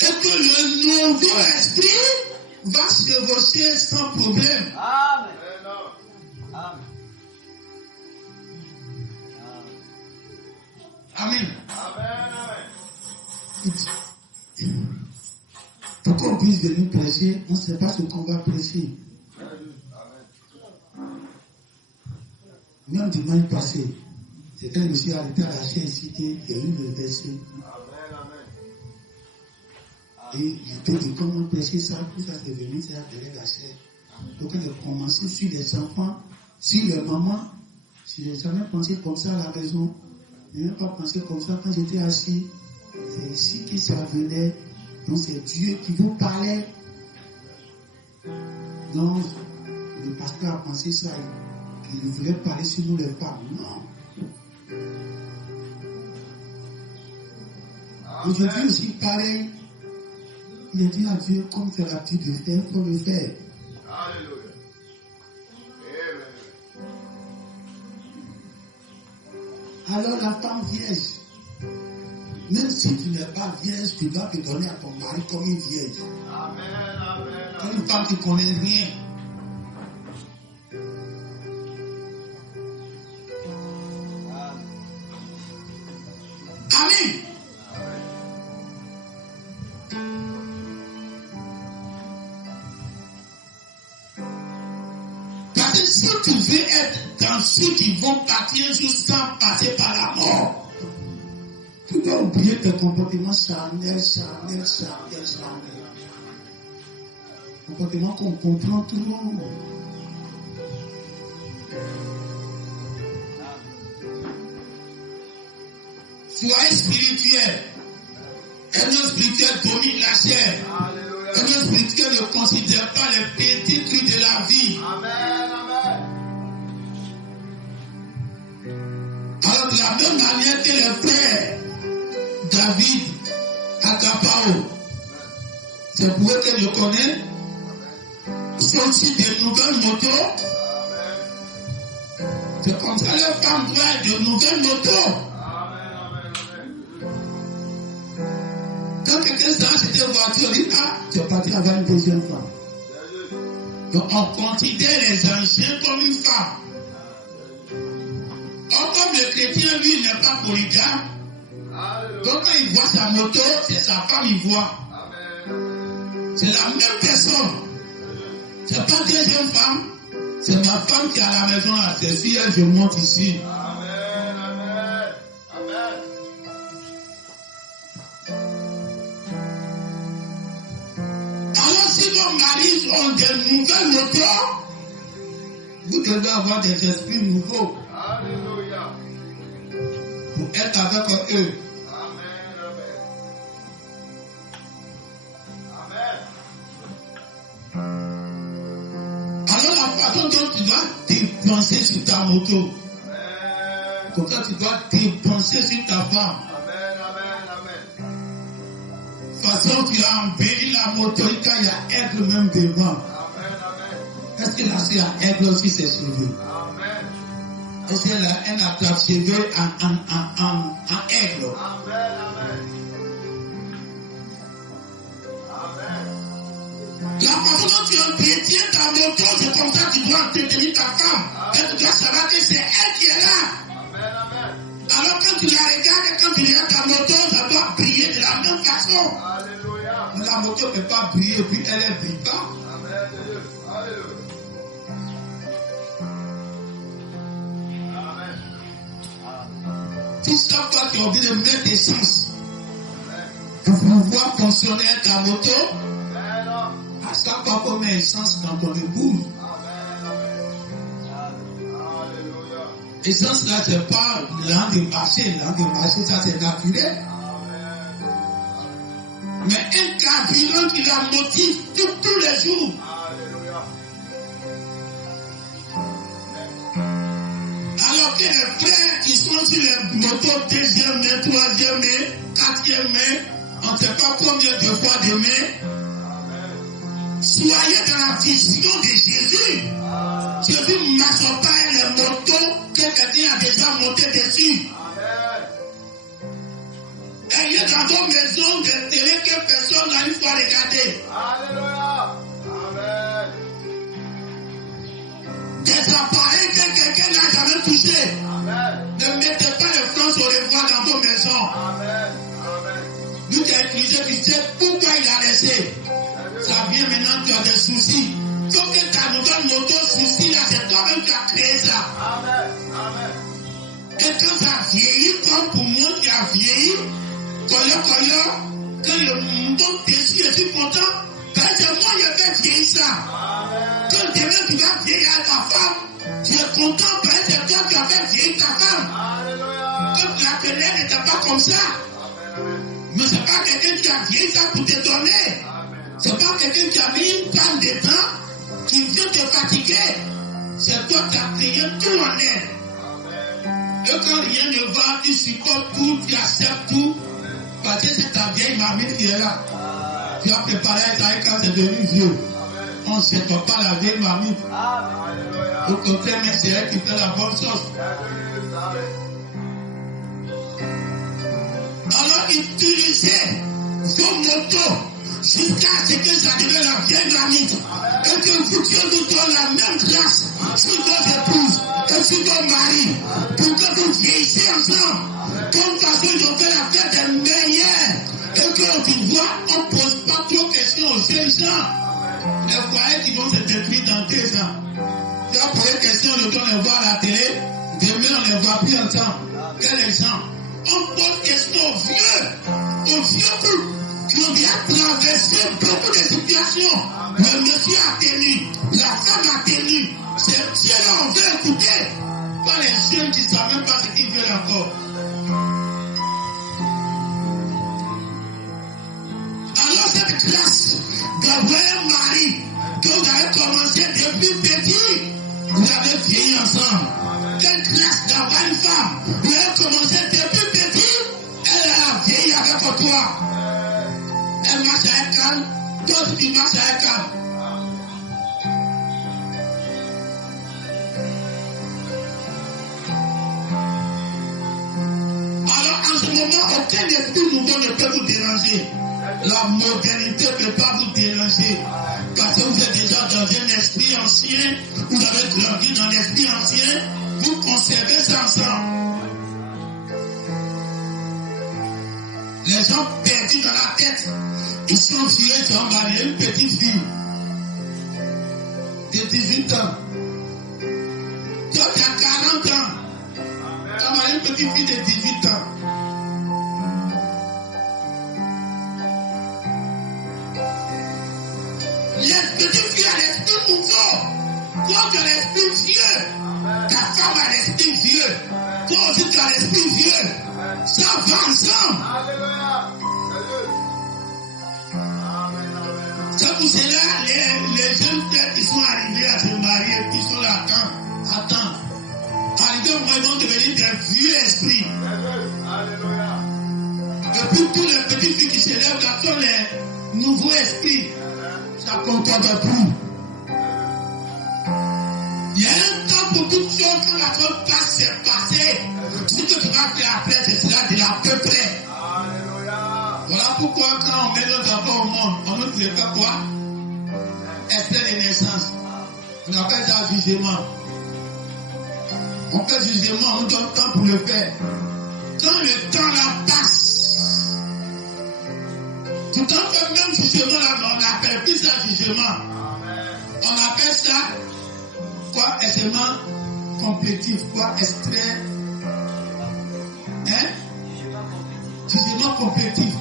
et que le nouveau esprit va se chevaucher sans problème. Amen. Amen. Amen. Pour qu'on puisse venir prêcher, on ne sait pas ce qu'on va prêcher. Même dimanche passé, c'est quand je me suis arrêté à la chaîne ici qu'il y a eu le verset. Et je te dis comment prêcher ça, tout ça c'est venu, c'est derrière la chaîne. Donc on a commencé sur les enfants, sur les mamans. Je n'ai jamais pensé comme ça à la maison. Je n'ai pas pensé comme ça quand j'étais assis. C'est ici que ça venait. Donc c'est Dieu qui vous parlait. Donc le pasteur a pensé ça. Il voulait parler sur nous les femmes. Non. Aujourd'hui aussi pareil. Il a dit à Dieu, comme tu as l'habitude de faire, il faut le faire. Alléluia. Alors la femme vierge, même si tu n'es pas vierge, tu dois te donner à ton mari comme une vierge. Comme une femme qui ne connaît rien. Amen. Parce que si tu veux être dans ceux qui vont partir sans passer par la mort, tu dois oublier tes comportements charnels. Comportements qu'on comprend tout le monde. Soyez spirituel. Un homme spirituel domine la chair. Un homme spirituel ne considère pas les petits trucs de la vie. Alors de la même manière que le frère David Agapao C'est pour eux que je connais. C'est aussi des nouvelles motos. C'est comme ça les femmes voient de nouvelles motos. Quand quelqu'un s'achète une voiture, il dit ah, tu es parti avec une deuxième femme. Donc on considère les anciens comme une femme. Or, comme le chrétien, lui, n'est pas polygame. Donc quand il voit sa moto, c'est sa femme, il voit. C'est la même personne. C'est pas deuxième femme. C'est ma femme qui est à la maison là. C'est si elle, je monte ici. Amen, amen, amen. Alors si vos maris ont des nouvelles motos, vous devez avoir des esprits nouveaux Alléluia. pour être avec eux. Amen, amen. Alors la façon dont tu dois dépenser sur ta moto, Amen. comme ça tu dois dépenser sur ta femme. Amen, amen, amen. Façon tu as embelli la moto, quand il y a aigle même devant. Amen, amen. Est-ce que là c'est un aigle aussi ses cheveux? Amen. Est-ce qu'elle a un attrape-cheveux en aigle? Amen, amen. Amen. La façon dont tu entretiens ta moto, c'est comme ça que tu dois entretenir ta femme. Et tu dois savoir que c'est elle qui est là. Amen, amen. Alors quand tu la regardes, quand tu regardes ta moto, ça doit briller de la même façon. Alléluia. La moto ne peut pas briller, puis elle est brillante. Amen, Dieu. Alléluia. Amen. Tout ça, toi, tu as oublié de mettre essence Amen. pour pouvoir fonctionner ta moto. Amen. À chaque fois qu'on met essence dans ton épouse, Amen, amen. Alléluia. essence là, c'est pas l'an de marché. L'an de marché, ça c'est naturel. Amen. Mais un carburant qui la motive tous les jours. Alléluia. Alors que les frères qui sont sur les motos deuxième main, troisième main, quatrième main, on ne sait pas combien de fois de main, Amen. soyez dans la vision de Jésus. Jésus ne marche pas les motos que quelqu'un a déjà monté dessus. Amen. Ayez dans vos maisons des télés que personne n'a une fois regardé. Alléluia. Amen. Des appareils que quelqu'un n'a jamais touché. Amen. Ne mettez pas les France au revoir dans vos maisons. Amen. Amen. Nous qui avons utilisé, tu sais pourquoi il a laissé. Ça vient maintenant, tu as des soucis. Donc ta nouvelle moto, souci là, c'est toi-même qui as créé ça. Amen. Amen. Et quand ça vieillit, comme pour moi qui a vieilli, quand le monde dessus, je suis content, ben c'est moi qui ai fait vieillir ça. Amen. Quand demain tu vas vieillir à ta femme, tu es content, ben c'est toi qui as fait vieillir ta femme. Alléluia. Quand la période n'était pas comme ça, Amen. mais c'est pas quelqu'un qui a vieilli ça pour te donner. Amen. C'est pas quelqu'un qui a mis une panne dedans, qui vient te fatiguer. C'est toi qui as créé tout en elle. Amen. Et quand rien ne va, tu supportes tout, tu acceptes tout. Parce que c'est ta vieille mamie qui est là. Tu as préparé ça et quand c'est devenu vieux. On ne s'étonne pas la vieille mamie. Alléluia. Au contraire, mais c'est elle qui fait la bonne chose. Alors utilisez vos motos jusqu'à ce que ça devienne la vieille mamie. Et que vous Dieu nous donne la même grâce sur vos épouses et sur vos maris. Pour que vous vieillissez ensemble. Comme façon ils ont fait la fête des meilleurs. Et que tu vois, on ne pose pas trop de questions aux jeunes gens. Les foyers qui vont se détruire dans 2 ans. Tu as posé question, le temps on les voit à la télé. Demain, on ne les voit plus ensemble. Quels exemples? On pose question aux vieux couples qui ont déjà traversé beaucoup de situations. Le monsieur a tenu, la femme a tenu. C'est Dieu là, on veut écouter. Pas les jeunes qui ne savent même pas ce qu'ils veulent encore. Alors cette grâce d'avoir un mari que vous avez commencé depuis petit, vous avez vieilli ensemble. Quelle grâce d'avoir une femme, vous avez commencé depuis petit, elle a vieilli avec toi. Elle marche avec calme, Toi, tu marches à un câble. Alors, en ce moment, aucun esprit nouveau ne peut vous déranger. La modernité ne peut pas vous déranger. Parce que vous êtes déjà dans un esprit ancien, vous avez grandi dans l'esprit ancien, vous conservez ça ensemble. Les gens perdus dans la tête, ils sont vieux, ils sont mariés, une petite fille de 18 ans. Toi, tu as 40 ans. Tu as marié une petite fille de 18 ans. Les petites filles ont l'esprit nouveau. Toi, tu as l'esprit vieux. Ta femme a l'esprit vieux. Toi aussi, tu as l'esprit vieux. Ça va ensemble. C'est pour cela, les jeunes frères qui sont arrivés à se marier, qui sont là, attends. Arrivés au moment, ils vont devenir des vieux esprits. Et puis tous les petites filles qui se lèvent là sont les nouveaux esprits. Ça ne compte pas plus. Il y a un temps pour toutes choses, quand la chose passe, c'est passé. Ce que tu vas faire après, c'est cela de l'à peu près. Voilà pourquoi quand on met nos enfants au monde, on nous dit quoi? Extrait de naissance. On appelle ça jugement. On fait jugement, on donne temps pour le faire. Quand le temps là passe, tout en fait même jugement là, on n'appelle plus ça jugement. On appelle ça quoi? Extrêmement complétif, quoi? Extrait. Hein? Jugement complétif.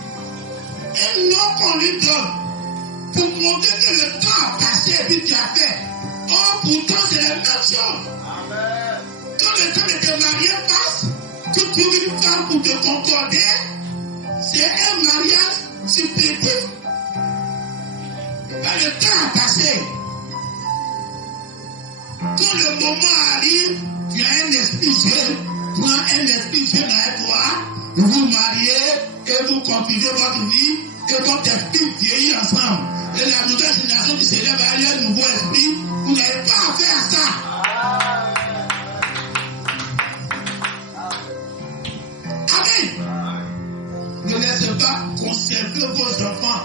Et non qu'on lui donne pour montrer que le temps a passé et puis tu as fait. Or, pourtant, c'est la même chose. Quand le temps de te marier passe, tu trouves une femme pour te concorder, c'est un mariage supplétif. Mais le temps a passé. Quand le moment arrive, tu as un esprit jeune, prends un esprit jeune avec toi, vous vous mariez et vous continuez votre vie et votre esprit vieillit ensemble. Et la nouvelle génération qui s'élève à un nouveau esprit, vous n'avez pas à faire ça. Amen. Ne laissez pas conserver vos enfants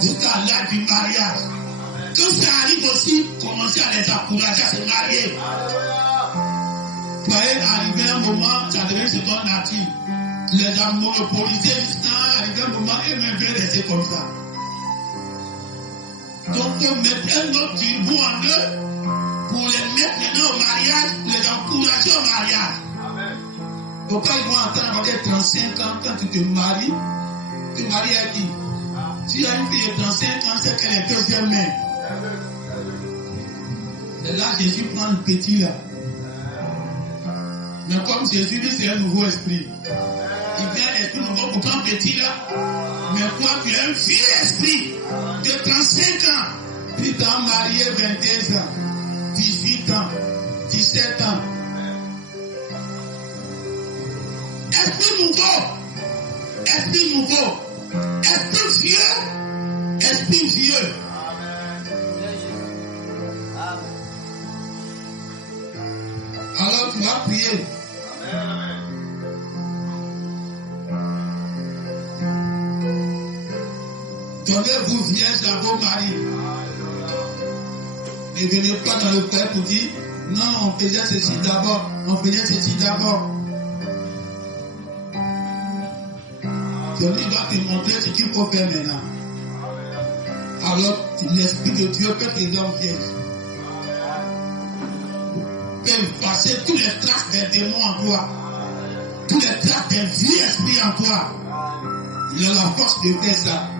jusqu'à l'âge du mariage. Quand ça arrive aussi, commencez à les encourager à se marier. Vous voyez, arrivé un moment, ça devient seconde nature. Les a monopolisés jusqu'à arriver un moment, et même veulent rester comme ça. Donc, il faut mettre un autre turbo en eux pour les mettre maintenant au mariage, les encourager au mariage. Pourquoi ils vont entendre avoir 35 ans quand tu te maries? Tu te maries à qui? Si tu as une fille de 35 ans, c'est qu'elle est deuxième mère. Et là, Jésus prend le petit là. Mais comme Jésus dit, c'est un nouveau esprit. Il vient l'esprit nouveau pour prendre petit là. Mais toi, tu as un vieux esprit de 35 ans. Puis tu as marié 22 ans, 18 ans, 17 ans. Esprit nouveau. Esprit nouveau. Esprit vieux. Esprit vieux. Alors tu vas prier. Donnez-vous vierge à vos maris. Ne venez pas dans le frère pour dire non, on faisait ceci d'abord, on faisait ceci d'abord. Dieu va te montrer ce qu'il faut faire maintenant. Alors l'Esprit de Dieu peut te rendre vierge. Peut effacer toutes les traces des démons en toi, toutes les traces des vieux esprits en toi. Il a la force de faire ça.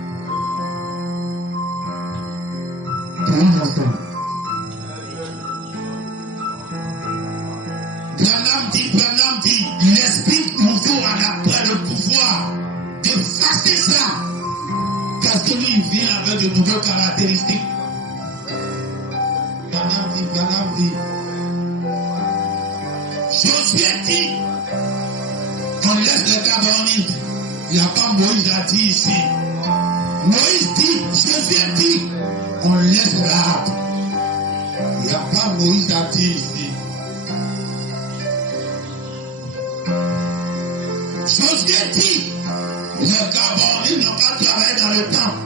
Branham dit, l'esprit nouveau a le pouvoir d'effacer ça. Parce que lui, il vient avec de nouvelles caractéristiques. Branham dit. Josué dit, on laisse les Gabaonites. Il n'y a pas Moïse a dit ici. Moïse dit, Jésus dit, on laisse l'arbre. Il n'y a pas Moïse à dire ici. Josué dit, les Gabons, ils n'ont pas travaillé dans le temps.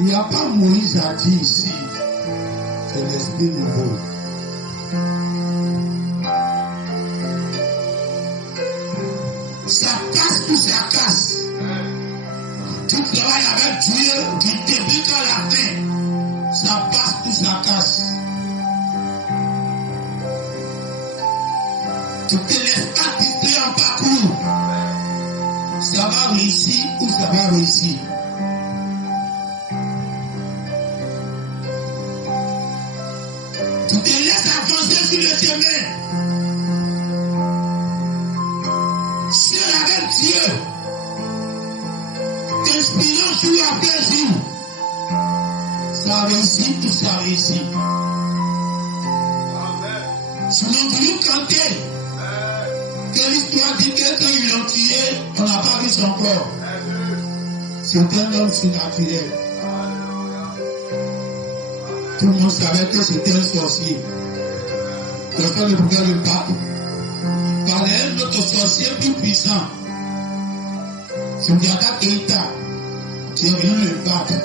Il n'y a pas Moïse à dire ici. C'est l'esprit nouveau. Ça casse ou ça casse. Tu travailles avec Dieu du début à la fin. Ça passe ou ça casse. Tu ne te laisses pas distraire en parcours. Ça va réussir ou ça va réussir. Tu te laisses avancer sur le chemin. Seul avec Dieu. T'inspirant jour après jour. Ça réussit ou ça réussit. Sinon, vous cantez que l'histoire dit que quand ils l'ont tué, on n'a pas vu son corps. C'est un homme surnaturel. Tout le monde savait que c'était un sorcier. Personne ne pouvait le battre. Il parlait un autre sorcier plus puissant. Sundiata Keita, qui est venu le battre.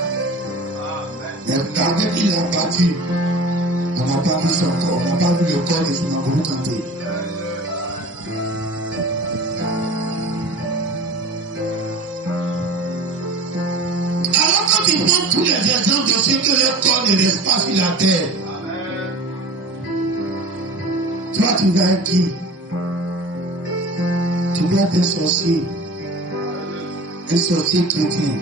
Mais regardez qu'il l'a battu. On n'a pas vu son corps, on n'a pas vu le corps de Sunangolu Kanté. Alors quand tu prends tous les exemples de ceux que leur corps ne reste pas sur la terre, toi tu vas être qui? Tu vas être un sorcier chrétien.